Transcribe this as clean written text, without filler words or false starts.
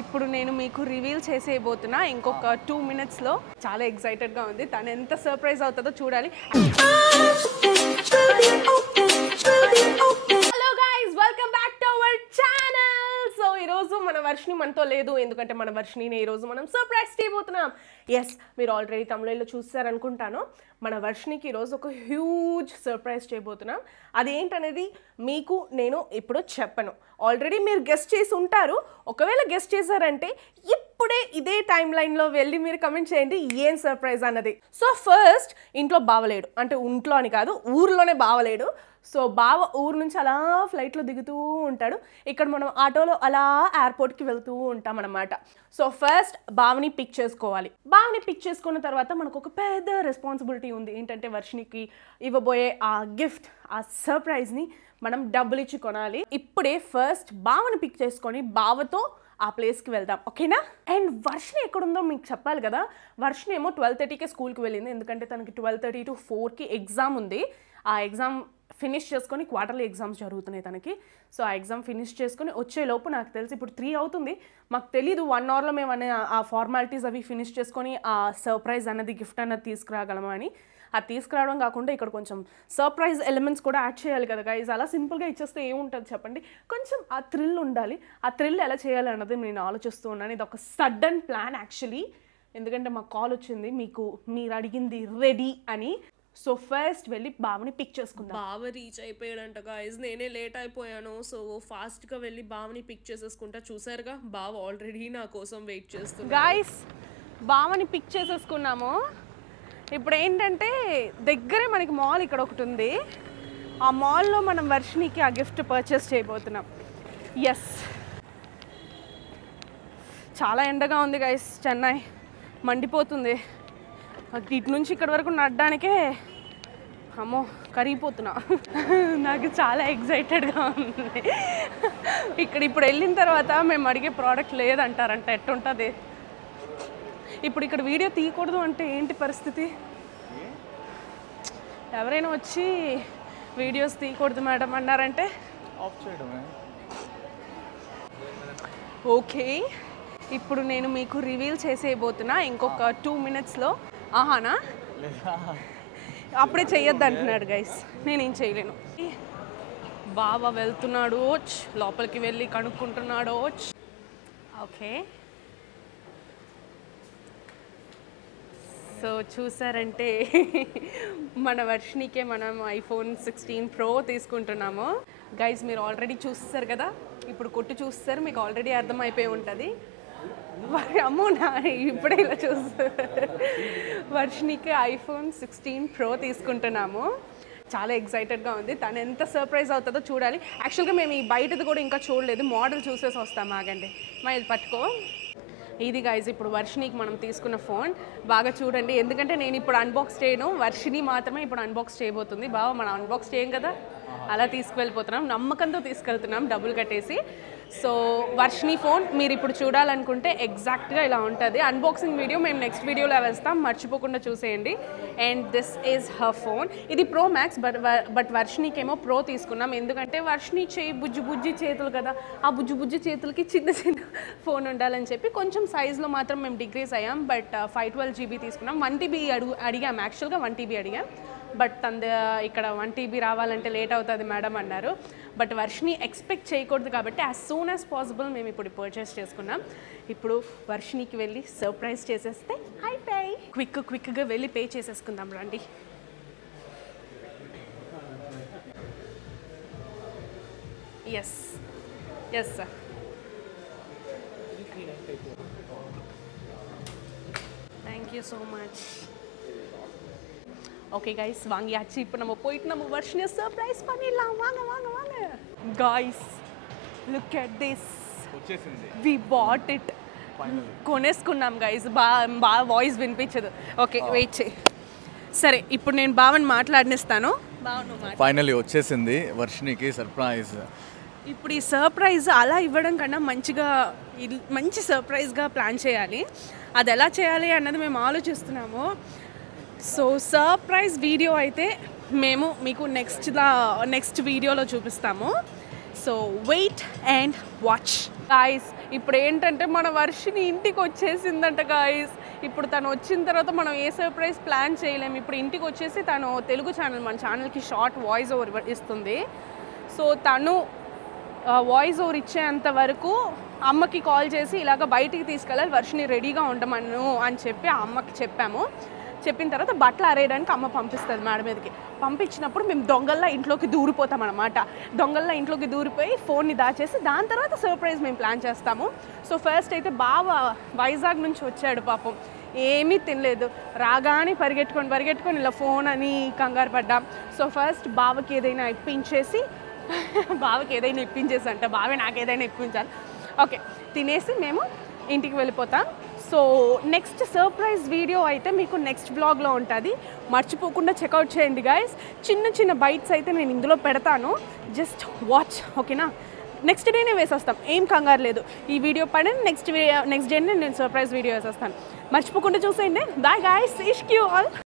ఇప్పుడు నేను మీకు రివీల్ చేసేయబోతున్నా ఇంకొక 2 minutes లో. చాలా ఎక్సైటెడ్ గా ఉంది. తను ఎంత సర్ప్రైజ్ అవుతుందో చూడాలి. Hello guys, welcome back to our channel. So ఈ రోజు మన వర్షిని మనతో లేదు, ఎందుకంటే మన వర్షిని ఈ రోజు మనం సర్ప్రైజ్ చేయబోతున్నాం. ఎస్, మీరు ఆల్రెడీ తమిళలో చూసారనుకుంటాను. మన వర్షినికి ఈరోజు ఒక హ్యూజ్ సర్ప్రైజ్ చేయబోతున్నాం. అదేంటనేది మీకు నేను ఇప్పుడు చెప్పను. ఆల్రెడీ మీరు గెస్ట్ చేసి ఉంటారు. ఒకవేళ గెస్ట్ చేశారంటే ఇప్పుడే ఇదే టైం లైన్లో వెళ్ళి మీరు కమెంట్ చేయండి ఏం సర్ప్రైజ్ అన్నది. సో ఫస్ట్, ఇంట్లో బావలేడు, అంటే ఇంట్లో అని కాదు, ఊర్లోనే బావలేడు. సో బావ ఊరు నుంచి అలా ఫ్లైట్లో దిగుతూ ఉంటాడు. ఇక్కడ మనం ఆటోలో అలా ఎయిర్పోర్ట్కి వెళ్తూ ఉంటాం అన్నమాట. సో ఫస్ట్ బావని పిక్ చేసుకోవాలి. బావని పిక్ చేసుకున్న తర్వాత మనకు ఒక పెద్ద రెస్పాన్సిబిలిటీ ఉంది. ఏంటంటే వర్షినికి ఇవ్వబోయే ఆ గిఫ్ట్, ఆ సర్ప్రైజ్ని మనం డబ్బులు ఇచ్చి కొనాలి. ఇప్పుడే ఫస్ట్ బావని పిక్ చేసుకొని బావతో ఆ ప్లేస్కి వెళ్దాం, ఓకేనా? అండ్ వర్షిని ఎక్కడుందో మీకు చెప్పాలి కదా. వర్షిని ఏమో 12:30కే స్కూల్కి వెళ్ళింది, ఎందుకంటే తనకి 12:30 to 4కి ఎగ్జామ్ ఉంది. ఆ ఎగ్జామ్ ఫినిష్ చేసుకొని, క్వార్టర్లీ ఎగ్జామ్స్ జరుగుతున్నాయి తనకి. సో ఆ ఎగ్జామ్ ఫినిష్ చేసుకొని వచ్చేలోపు నాకు తెలిసి ఇప్పుడు 3 అవుతుంది. మాకు తెలీదు 1 అవర్లో మేము ఆ ఫార్మాలిటీస్ అవి ఫినిష్ చేసుకొని ఆ సర్ప్రైజ్ అన్నది, గిఫ్ట్ అన్నది తీసుకురాగలమా అని. అది తీసుకురావడం కాకుండా ఇక్కడ కొంచెం సర్ప్రైజ్ ఎలిమెంట్స్ కూడా యాడ్ చేయాలి కదా గైజ్. అలా సింపుల్గా ఇచ్చేస్తే ఏముంటుంది చెప్పండి, కొంచెం ఆ థ్రిల్ ఉండాలి. ఆ థ్రిల్ ఎలా చేయాలి అన్నది నేను ఆలోచిస్తూ ఉన్నాను. ఇది ఒక సడన్ ప్లాన్ యాక్చువల్లీ, ఎందుకంటే మాకు కాల్ వచ్చింది మీరు అడిగింది రెడీ అని. సో ఫస్ట్ వెళ్ళి బావని పిక్ చేసుకుందాం. బావ రీచ్ అయిపోయాడంట గైజ్, నేనే లేట్ అయిపోయాను. సో ఫాస్ట్గా వెళ్ళి బావని పిక్ చేసేసుకుంటా. చూసారుగా, బావ ఆల్రెడీ నా కోసం వెయిట్ చేస్తుంది. గైస్, బావని పిక్ చేసేసుకున్నాము. ఇప్పుడు ఏంటంటే దగ్గరే మనకి మాల్ ఇక్కడ ఒకటి ఉంది. ఆ మాల్లో మనం వర్షినికి ఆ గిఫ్ట్ పర్చేస్ చేయబోతున్నాం. ఎస్, చాలా ఎండగా ఉంది గైస్, చెన్నై మండిపోతుంది. ఇటు నుంచి ఇక్కడ వరకు నడడానికే అమ్మో కరిగిపోతున్నా. నాకు చాలా ఎక్సైటెడ్గా ఉంది. ఇప్పుడు వెళ్ళిన తర్వాత మేము అడిగే ప్రోడక్ట్ లేదంటారంట. ఎట్టుంటుంది ఇప్పుడు ఇక్కడ వీడియో తీయకూడదు అంటే ఏంటి పరిస్థితి? ఎవరైనా వచ్చి వీడియోస్ తీయకూడదు మేడం అన్నారంటే ఆఫ్ చేయడమే. ఓకే, ఇప్పుడు నేను మీకు రివీల్ చేసేయబోతున్నా ఇంకొక 2 minutesలో. ఆహానా, అప్పుడే చెయ్యొద్దు అంటున్నాడు గైస్, నేనేం చేయలేను. బావ వెళ్తున్నాడు, లోపలికి వెళ్ళి కనుక్కుంటున్నాడు. ఓకే, సో చూసారంటే మన వర్షినికే మనం iPhone 16 Pro తీసుకుంటున్నాము. గైస్ మీరు ఆల్రెడీ చూస్తారు కదా, ఇప్పుడు కొట్టు చూస్తారు, మీకు ఆల్రెడీ అర్థమైపోయి ఉంటుంది. అమ్మో నా ఇప్పుడే ఇలా చూస్తారు. వర్షినికి iPhone 16 Pro తీసుకుంటున్నాము. చాలా ఎక్సైటెడ్గా ఉంది. తను ఎంత సర్ప్రైజ్ అవుతుందో చూడాలి. యాక్చువల్గా మేము ఈ బయటది కూడా ఇంకా చూడలేదు, మోడల్ చూసేసి వస్తాం. ఆగండి మా, ఇది పట్టుకో. ఇది గైజ్ ఇప్పుడు వర్షినికి మనం తీసుకున్న ఫోన్. బాగా చూడండి, ఎందుకంటే నేను ఇప్పుడు అన్బాక్స్ చేయను, వర్షిని మాత్రమే ఇప్పుడు అన్బాక్స్ చేయబోతుంది. బాగా మనం అన్బాక్స్ చేయం కదా, అలా తీసుకువెళ్ళిపోతున్నాం, నమ్మకంతో తీసుకెళ్తున్నాం డబ్బులు కట్టేసి. సో వర్షిని ఫోన్ మీరు ఇప్పుడు చూడాలనుకుంటే ఎగ్జాక్ట్గా ఇలా ఉంటుంది. అన్బాక్సింగ్ వీడియో మేము నెక్స్ట్ వీడియోలో వేస్తాం, మర్చిపోకుండా చూసేయండి. And this is her phone. ఇది ప్రో మ్యాక్స్, బట్ వర్షినికేమో ప్రో తీసుకున్నాం, ఎందుకంటే వర్షిని బుజ్జి చేతులు కదా, ఆ బుజ్జి చేతులకి చిన్న ఫోన్ ఉండాలని చెప్పి కొంచెం సైజ్లో మాత్రం మేము డిక్రీజ్ అయ్యాం. బట్ 512 GB తీసుకున్నాం. 1 TB అడిగాం, యాక్చువల్గా 1 TB అడిగాం. బట్ ఇక్కడ 1 TB రావాలంటే లేట్ అవుతుంది మేడం అన్నారు. బట్ వర్షిని ఎక్స్పెక్ట్ చేయకూడదు కాబట్టి యాజ్ సూన్ యాజ్ పాసిబుల్ మేము ఇప్పుడు పర్చేస్ చేసుకున్నాం. ఇప్పుడు వర్షినికి వెళ్ళి సర్ప్రైజ్ చేసేస్తే అయిపోయి క్విక్గా వెళ్ళి పే చేసేసుకుందాం రండి. Yes sir, thank you so much. Okay guys, வாங்கியாச்சு. இப்போ நம்ம போயிட்டு நம்ம வர்ஷினியை சர்ப்ரைஸ் பண்ணிடலாம். வாங்க வாங்க வாங்க guys, look at this, we bought it. కొనేసుకున్నాం గైస్. బాగా వాయిస్ వినిపించదు. ఓకే వెయిట్ చేయి. సరే, ఇప్పుడు నేను బావని మాట్లాడినిస్తాను. ఫైనల్లీ వచ్చేసింది వర్షినికి సర్ప్రైజ్. ఇప్పుడు ఈ సర్ప్రైజ్ అలా ఇవ్వడం కన్నా మంచి సర్ప్రైజ్గా ప్లాన్ చేయాలి. అది ఎలా చేయాలి అన్నది మేము ఆలోచిస్తున్నాము. సో సర్ప్రైజ్ వీడియో అయితే మేము మీకు నెక్స్ట్ వీడియోలో చూపిస్తాము. So wait and watch. Guys, ఇప్పుడు ఏంటంటే మన వర్షిని ఇంటికి వచ్చేసిందంట గాయస్. ఇప్పుడు తను వచ్చిన తర్వాత మనం ఏ సర్ప్రైజ్ ప్లాన్ చేయలేము. ఇప్పుడు ఇంటికి వచ్చేసి తను తెలుగు ఛానల్, మన ఛానల్కి షార్ట్ వాయిస్ ఓవర్ ఇస్తుంది. సో తను వాయిస్ ఓవర్ ఇచ్చేంత వరకు అమ్మకి కాల్ చేసి ఇలాగ బయటికి తీసుకెళ్ళాలి, వర్షిని రెడీగా ఉండమను అని చెప్పి ఆ అమ్మకి చెప్పాము. చెప్పిన తర్వాత బట్టలు ఆరేయడానికి అమ్మ పంపిస్తుంది మేడం మీదకి. పంపించినప్పుడు మేము దొంగల్లా ఇంట్లోకి దూరిపోతాం అనమాట. దొంగల్లా ఇంట్లోకి దూరిపోయి ఫోన్ని దాచేసి దాని తర్వాత సర్ప్రైజ్ మేము ప్లాన్ చేస్తాము. సో ఫస్ట్ అయితే బావ వైజాగ్ నుంచి వచ్చాడు పాపం, ఏమీ తినలేదు. రాగానే పరిగెట్టుకొని ఇలా ఫోన్ అని కంగారు పడ్డాం. సో ఫస్ట్ బావకి ఏదైనా ఇప్పించేసి అంట, బావే నాకు ఏదైనా ఇప్పించాలి. ఓకే, తినేసి మేము ఇంటికి వెళ్ళిపోతాం. సో నెక్స్ట్ సర్ప్రైజ్ వీడియో అయితే మీకు నెక్స్ట్ వ్లాగ్లో ఉంటుంది, మర్చిపోకుండా చెక్అవుట్ చేయండి గాయస్. చిన్న బైట్స్ అయితే నేను ఇందులో పెడతాను, జస్ట్ వాచ్, ఓకేనా? నెక్స్ట్ డేనే వేసేస్తాం, ఏం కంగారు లేదు. ఈ వీడియో పడిన నెక్స్ట్ డేనే నేను సర్ప్రైజ్ వీడియో వేసేస్తాను, మర్చిపోకుండా చూసేయండి. బాయ్ గాయస్, ఇష్క్ యూ ఆల్.